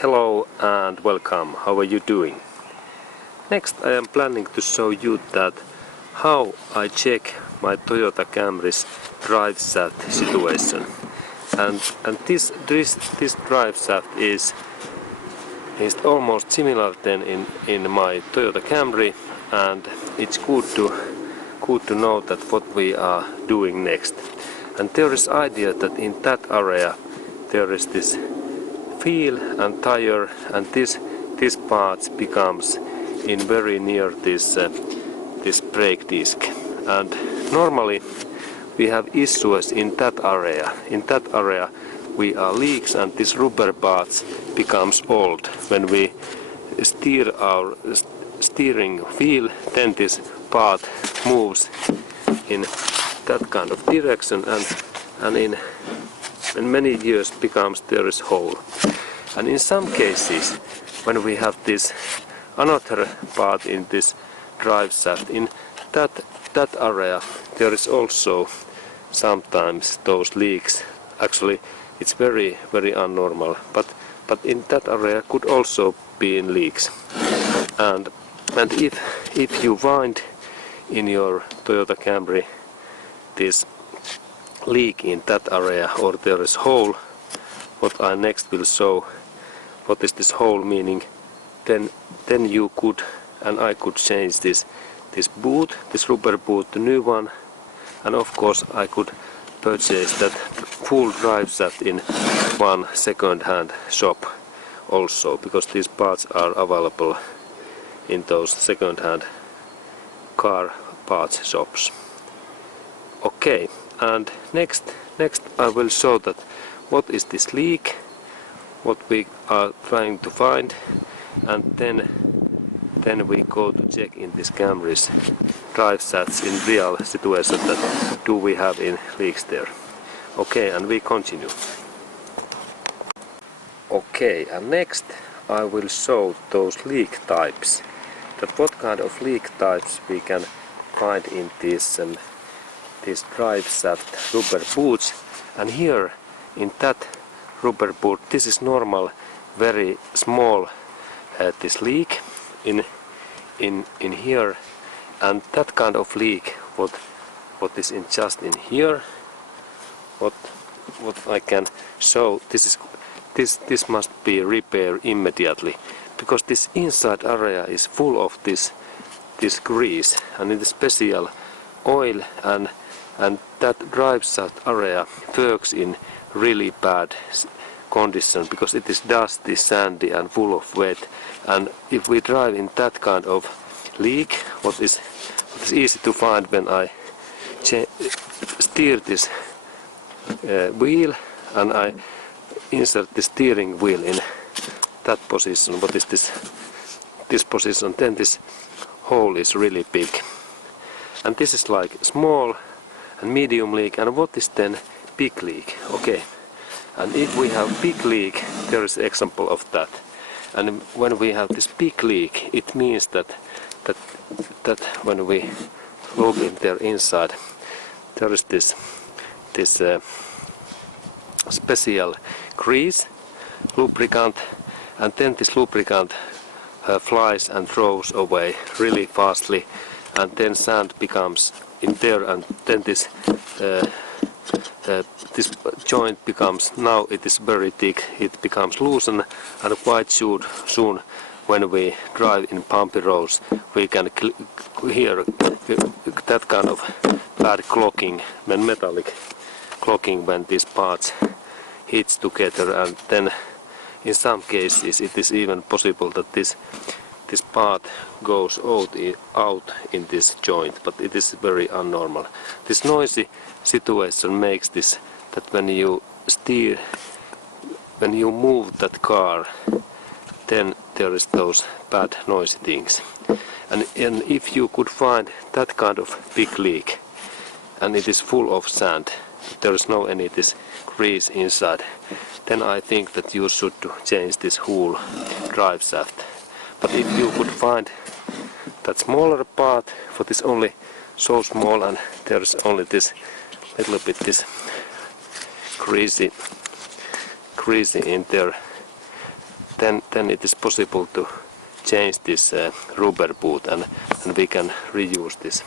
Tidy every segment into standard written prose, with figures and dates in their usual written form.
Hello and welcome. How are you doing? Next I am planning to show you that how I check my Toyota Camry's drive shaft situation. And this drive shaft is almost similar than in my Toyota Camry, and it's good to know that what we are doing next. And there is idea that in that area there is this wheel and tire, and this part becomes in very near this brake disc. And normally we have issues in that area. In that area we are leaks, and this rubber parts becomes old. When we steer our steering wheel, then this part moves in that kind of direction, and in many years becomes there is hole. And in some cases, when we have this another part in this drive shaft, in that area there is also sometimes those leaks. Actually it's very abnormal, but in that area could also be in leaks. And if you find in your Toyota Camry this leak in that area, or there is hole, what I next will show what is this hole meaning, then you could, and I could change this boot, this rubber boot, the new one, and of course I could purchase that full drive shaft in one second-hand shop also, because these parts are available in those second-hand car parts shops. Okay, and next I will show that what is this leak, what we are trying to find, and then we go to check in this Camry's drive shafts in real situation that do we have in leaks there. Okay, and we continue. Okay, and next I will show those leak types, that what kind of leak types we can find in these drive shaft rubber boots. And here in that rubber boot, this is normal, very small this leak in here, and that kind of leak what is in just in here, what I can show, this must be repaired immediately, because this inside area is full of this grease, and it is special oil, and that drive shaft area works in really bad condition, because it is dusty, sandy and full of wet. And if we drive in that kind of leak, what is easy to find when I steer this wheel, and I insert the steering wheel in that position, what is this position, then this hole is really big. And this is like small and medium leak. And what is then big leak? Okay, and if we have big leak, there is example of that. And when we have this big leak, it means that when we look in there inside, there is this special grease, lubricant, and then this lubricant flies and throws away really fastly, and then sand becomes in there, and then this joint becomes, now it is very thick, it becomes loosened, and quite soon when we drive in bumpy roads we can hear that kind of bad clocking, when metallic clocking, when these parts hit together. And then in some cases it is even possible that this part goes out in this joint, but it is very abnormal. This noisy situation makes this, that when you steer, when you move that car, then there is those bad noisy things. And if you could find that kind of big leak, and it is full of sand, there is no any this grease inside, then I think that you should change this whole drive shaft. But if you could find that smaller part, what is only so small, and there is only this little bit this greasy in there, then it is possible to change this rubber boot, and we can reuse this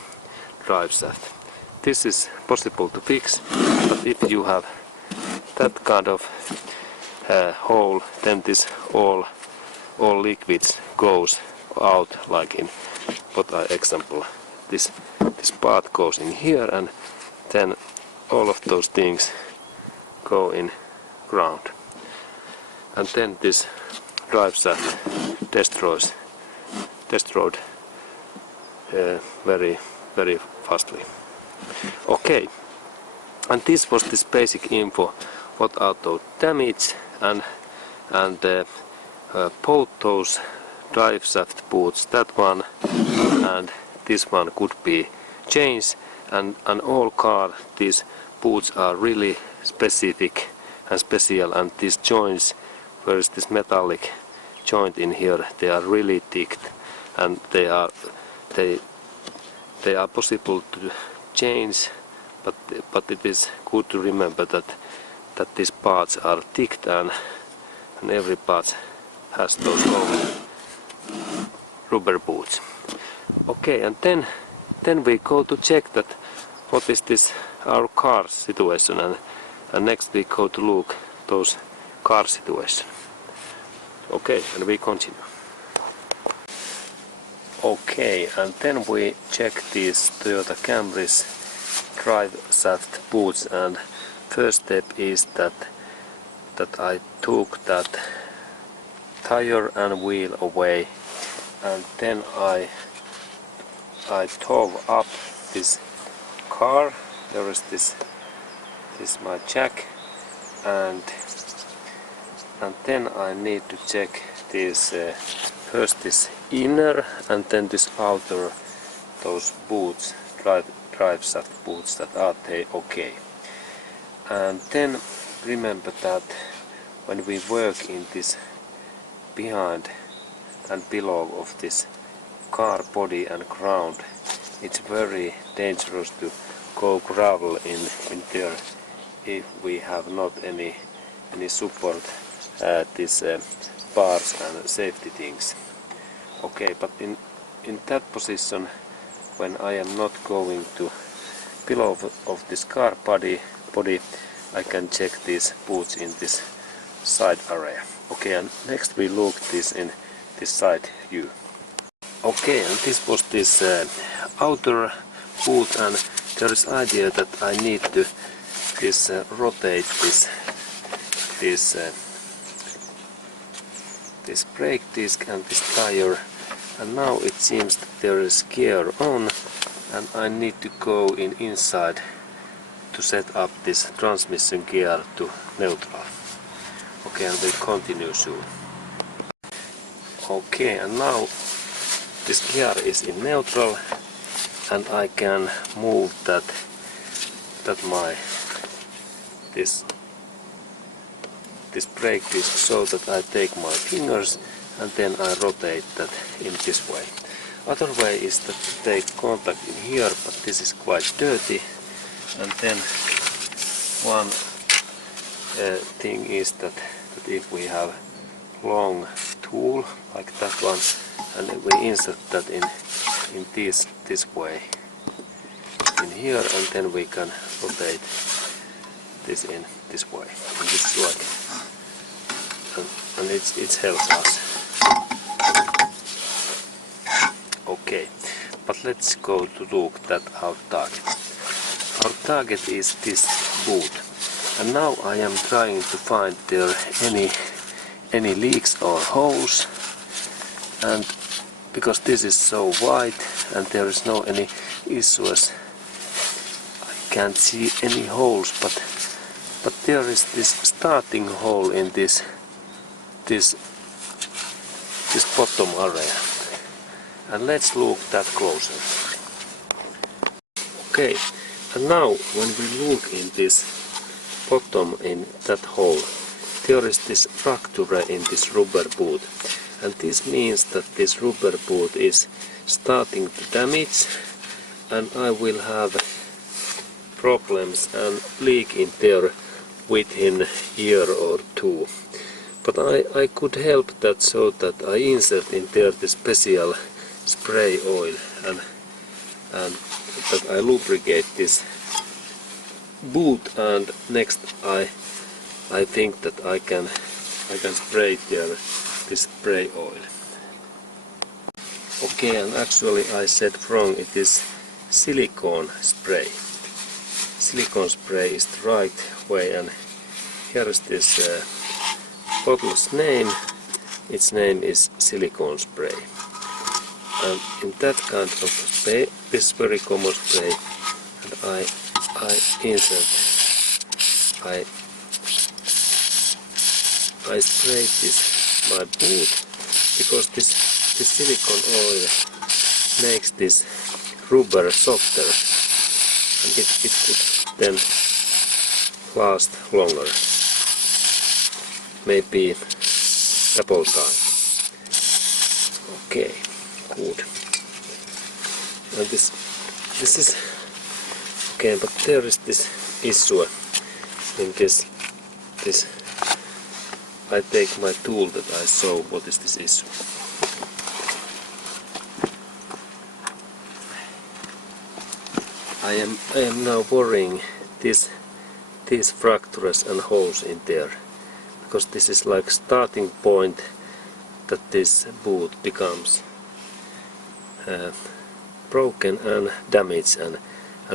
drive shaft. This is possible to fix, but if you have that kind of hole, then this all liquids goes out, like in what I example. This part goes in here, and then all of those things go in ground, and then this drive shaft destroyed very fastly. Okay, and this was this basic info what auto damage, and both those drive shaft boots, that one and this one, could be changed, and all car these boots are really specific and special, and these joints, where is this metallic joint in here, they are really thick, and they are possible to change, but it is good to remember that these parts are thick, and every part has those rubber boots. Okay, and then we go to check that what is this our car situation, and next we go to look those car situation. Okay, and we continue. Okay, and then we check these Toyota Camry's drive shaft boots, and first step is that I took that tire and wheel away, and then I tore up this car. There is this my jack, and then I need to check this first this inner and then this outer, those boots, drive shaft boots, that are they okay. And then remember that when we work in this behind and below of this car body and ground, it's very dangerous to go gravel in there if we have not any support these bars and safety things. Okay, but in that position, when I am not going to below of this car body, I can check these boots in this side area. Okay, and next we look this in this side view. Okay, and this was this outer boot, and there is idea that I need to rotate this brake disc and this tire, and now it seems that there is gear on, and I need to go inside to set up this transmission gear to neutral. Okay, and we'll continue soon. Okay, and now this gear is in neutral, and I can move that my this brake disc, so that I take my fingers and then I rotate that in this way. Other way is that to take contact in here, but this is quite dirty. And then one thing is that if we have long tool like that one, and we insert that in this way in here, and then we can rotate this in this way, and this is like, and it helps us. Okay, but let's go to look at our target. Our target is this boot, and now I am trying to find there any leaks or holes, and because this is so wide and there is no any issues, I can't see any holes, but there is this starting hole in this bottom area, and let's look that closer. Okay, and now when we look in this bottom in that hole, there is this fracture in this rubber boot, and this means that this rubber boot is starting to damage, and I will have problems and leak in there within a year or two. But I could help that so that I insert in there the special spray oil and that I lubricate this boot, and next I think that I can spray there this spray oil. Okay, and actually I said wrong, it is silicone spray. Silicone spray is the right way, and here is this bottle's name. Its name is silicone spray. And in that kind of spray, this very common spray, and I insert, I spray this my boot, because this silicone oil makes this rubber softer, and it could then last longer, maybe double time. Okay, good. And this is okay, but there is this issue in this I take my tool that I saw what is this issue. I am now worrying these fractures and holes in there, because this is like starting point that this boot becomes broken and damaged, and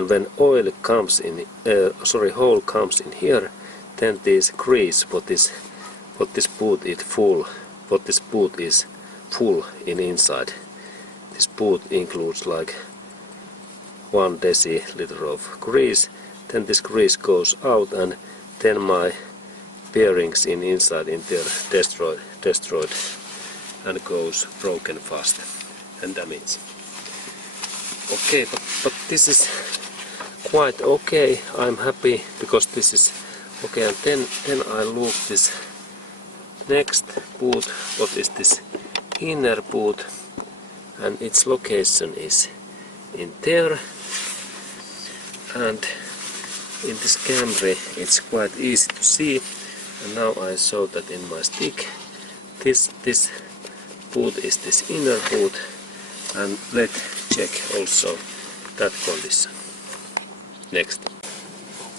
when oil comes in, hole comes in here, then this grease what this boot is full in inside. This boot includes like 1 deciliter of grease. Then this grease goes out, and then my bearings inside in there destroyed and goes broken fast and damaged. Okay, but this is quite okay. I'm happy because this is okay. And then I look this next boot. What is this inner boot? And its location is in there. And in this Camry it's quite easy to see, and now I saw that in my stick. This boot is this inner boot, and let's check also that condition. Next.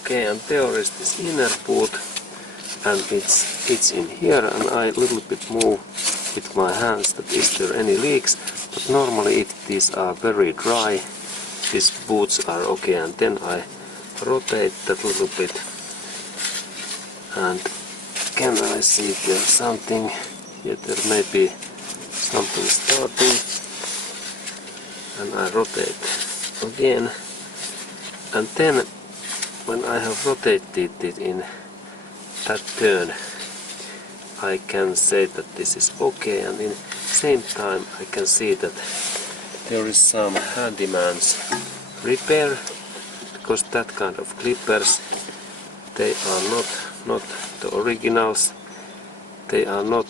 Okay, and there is this inner boot, and it's in here, and I little bit move with my hands that is there any leaks, but normally if these are very dry, these boots are okay, and then I rotate that little bit, and can I see there's something? Yeah, there may be something starting, and I rotate again, and then when I have rotated it in that turn, I can say that this is okay, and in same time I can see that there is some handyman's repair, because that kind of clippers, they are not the originals. They are not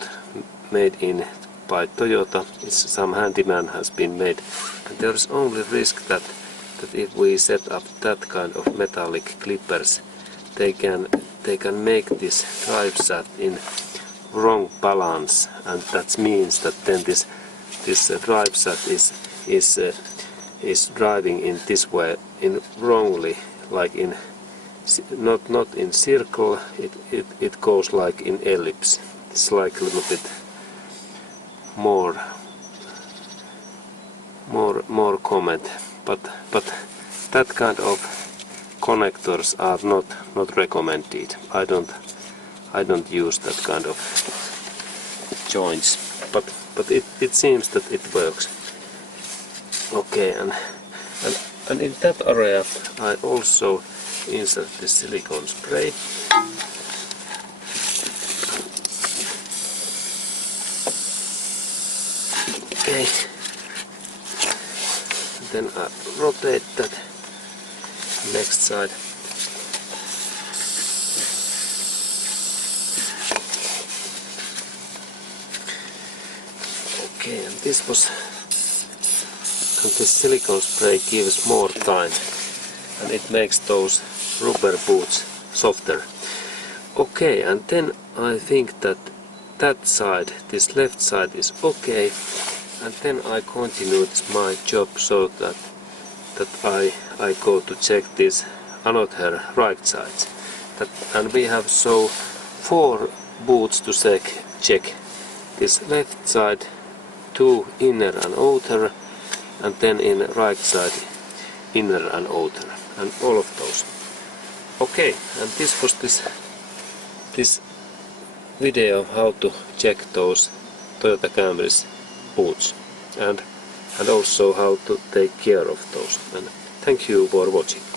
made in by Toyota. It's some handyman has been made, and there is only risk that if we set up that kind of metallic clippers, they can make this drive shaft in wrong balance, and that means that then this drive shaft is driving in this way, in wrongly, like in not in circle. It goes like in ellipse. It's like a little bit more comment, but that kind of connectors are not recommended. I don't use that kind of joints, but it seems that it works. Okay, and in that area I also insert the silicone spray. Okay, then I rotate that next side. Okay, and this silicone spray gives more time, and it makes those rubber boots softer. Okay, and then I think that that side, this left side is okay, and then I continued my job so that I go to check this another right side. And we have so 4 boots to check. This left side, 2 inner and outer, and then in right side inner and outer, and all of those. Okay, and this was this video how to check those Toyota Camry's boots, and also how to take care of those. And thank you for watching.